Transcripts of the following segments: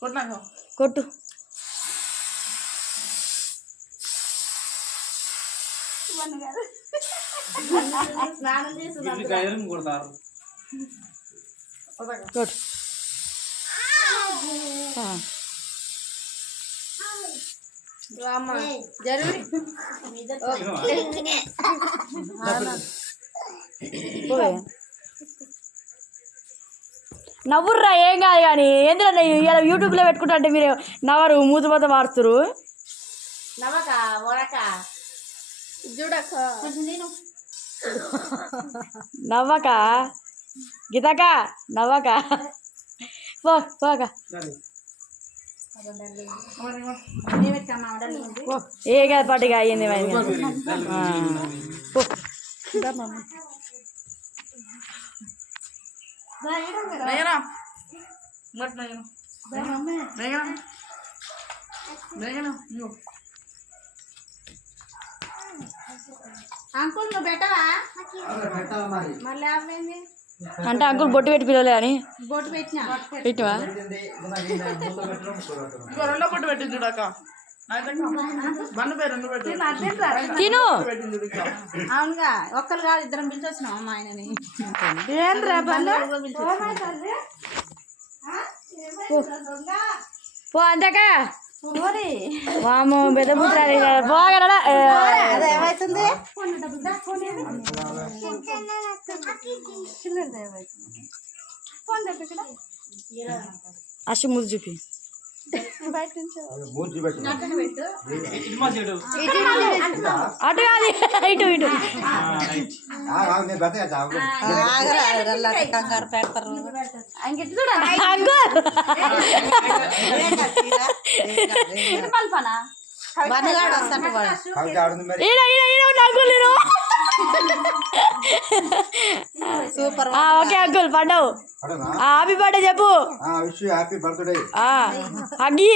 కొట్టు కొట్టు నవ్వుర్రా ఏం కాదు కానీ ఏంద్రా ఇలా యూట్యూబ్లో పెట్టుకుంటా అంటే మీరు నవ్వరు మూతి పోత మారుతురు నవ్వక గీతక నవ్వక పోక ఏ కాదు పాటిగా అయ్యింది అంకుల్ నువ్వు పెట్టవా మళ్ళీ అంటే అంకుల్ బొట్టు పెట్టి పిలవలే అని బొట్టు పెట్టివా తిను అవునుగా ఒక్కరు కాదు ఇద్దరం పిలిచి వచ్చినాం అమ్మ ఆయనని పో అంతకా వాము పెద్ద పుత్రాలు పోగలడా ఏమవుతుంది అచ్చు ముందు చూపి అటు కాదు ఇటు ఇటు కంగారు పెడతారు సూపర్ ఓకే అంకుల్ పడ్డావు హ్యాపీ బర్త్డే చెప్పు అగ్గి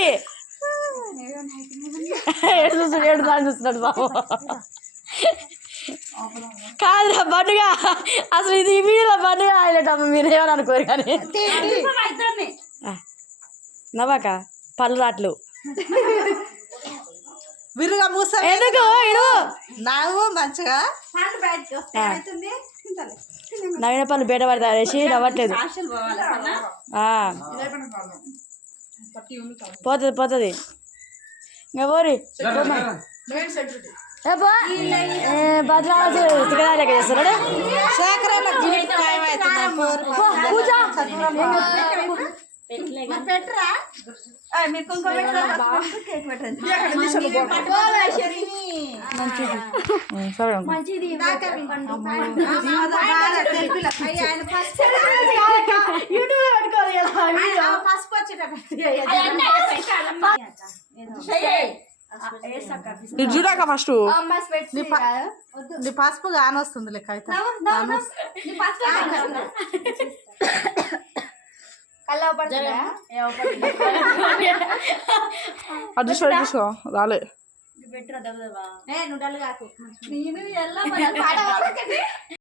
ఏడు దాన్ని చూస్తున్నాడు బాబు కాదురా బండుగా అసలు ఇది ఈ వీడియోలో బండుగా ఆయనటమ్మ మీరు ఏమని అనుకోరు కానీ నవ్వాక పళ్ళు రాట్లు విరుగా మూస ఎందుకు ఇడు నవ్వు మంచిగా నవీన పళ్ళు బయట పడతారేసి నవ్వట్లేదు పోతుంది ఇంకా పోరి భద్రాజు తికడా చేస్తున్నాడు చూడాక ఫస్ట్ నీ పసుపు కానొస్తుంది లెక్క అయితే అది చూసుకో రాలే